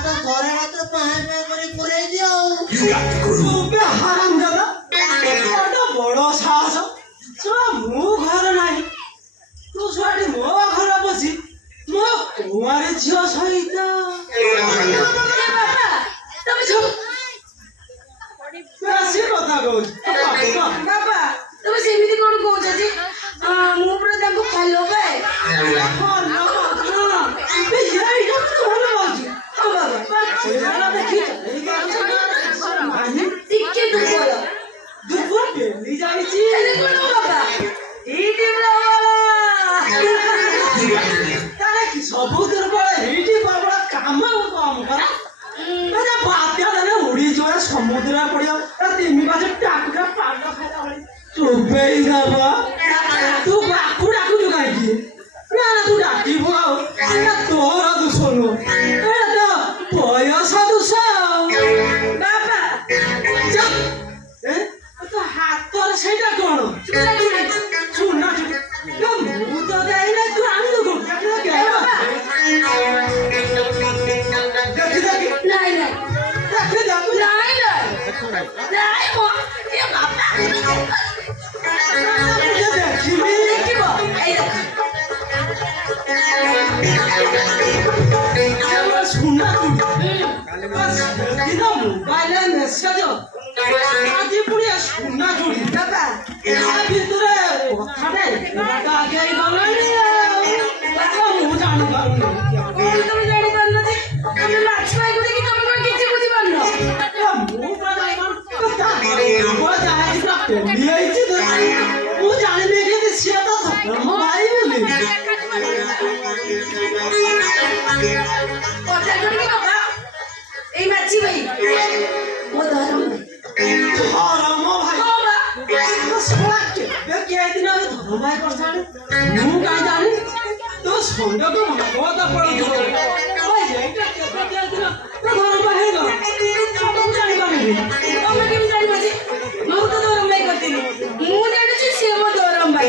तो घरे मात्र पाए पाए करी पुरे दियो तू हाराम दादा तो बड़ साहस सुना मो घर नाही तू सुआडी मो घर बसी मो कुमारी झियो सहित बाबा तब छो बेसी कथा कहू बाबा तब सेमिति कोन कहू जे मु पुरा ताको फॉलो पाए ସବୁଥିରେ ବଳେ ହେଇଠି ବଳ କାମ କମ କର ବାତ୍ୟା ଦେଲେ ଉଡିଯିବ ସମୁଦ୍ର ପଡିବ ତିନି ପାଖେ ଟାକୁଟା ପାଦ ଖାଇଲା ଭଳି ଚୁପେଇ ଦବ ତୁ ବାକୁ ଡାକୁଛୁ କାହିଁକି ନା ତୁ ଡାକିବୁ ଆଉ ତୋର ଦୋଷ ନୁହଁ ତ ବୟସ ଦୋଷ ବାବା ତ ହାତର ସେଇଟା କଣ ଚୁନା ମୁଁ ତ ଯାଇନା ତୁ ଆଣିଲୁ କୋଉଠି ନାଇଁ ନାଇଁ ନାଇଁ ନାଇଁ ମୋ ଏ ବାବା ଦେଖିବ ଏଇ सुना मोबाइल मेसेज आज पुड़िया सुना जोड़ी बाबा भितरे कथाटे आगे गलानी मु जान पारुनी कोन तुम जानि पारन जे हम माछ भाई गुडी की तुम कोन किछि बुझी पारन मु पता कथा वो जाने का पेली आइछि तो मु जानि के सिया तो भाई बोली কথা শুনি বাবা এই মাছি ভাই ও ধরম धर्म भाई বাবা के दिन धर्म भाई कर जाने मु काई जानी तो संड को भागवत पड़ ओए एटा के दिन तो धर्म भाई गो सब जानि पानी তুমি কেম জানি মাছি মু তো ধরম ভাই করতিনি মু জানিছি সে মো ধরম ভাই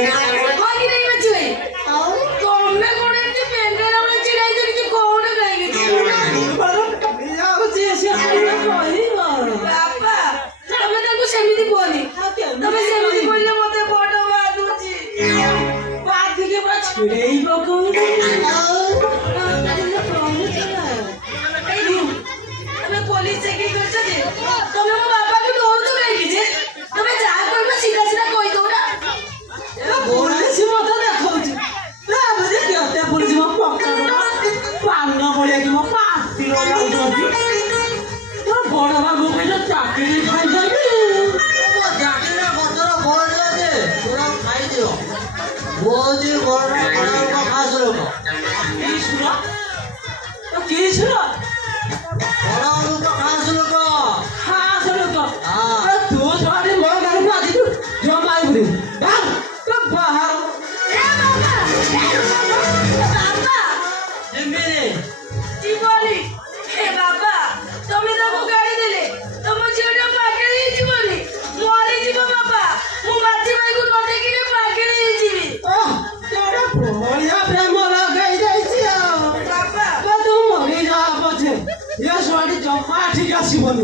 কোনি নাই মাছি ভাই তুমি কোন এমনি পেন্ডের আমরা চিড়াই ধরি যে কোন গাই গেছি বাবা তুমি তাকে সেমিতি বলি তুমি সেমিতি বললে মতে বড় বাদুছি बात के बाद छिड़ेई बको তুমি পুলিশ কি করছ যে তুমি মো বাবাকে দৌড়ছো কাই যে তুমি যা করবে সিধা সিধা কই দৌড়া बोले मत देखौछि बजे केते पुलिस म पकड़ पान पड़िया कि म पाती जाउछि तो बड़ बाबू के जो चाकरी खाइ जाबी वो जाटिना बतर बोल दे पूरा खाई दियो बोदी बड़ा बड़ा का खास लोग की सुरा तो की सुरा बड़ा लोग का खास लोग खास लोग हां तू सारी मो घर में आजी तू जो माई बुरी तो बाहर এ বাবা मेरे কি বলি এ বাবা তুমি তো গাড়ি দিলে তোমার ছেলেটা পাগল হয়েছে বলি মরে যাব বাবা মু মাছি ভাইকে ন দেখিলে পাগল হয়েছি तेरा बढ़िया प्रेम लगाई जाइछि বাবা तू मरी जा पछे ये सोडी जमा ठीक आसीबनी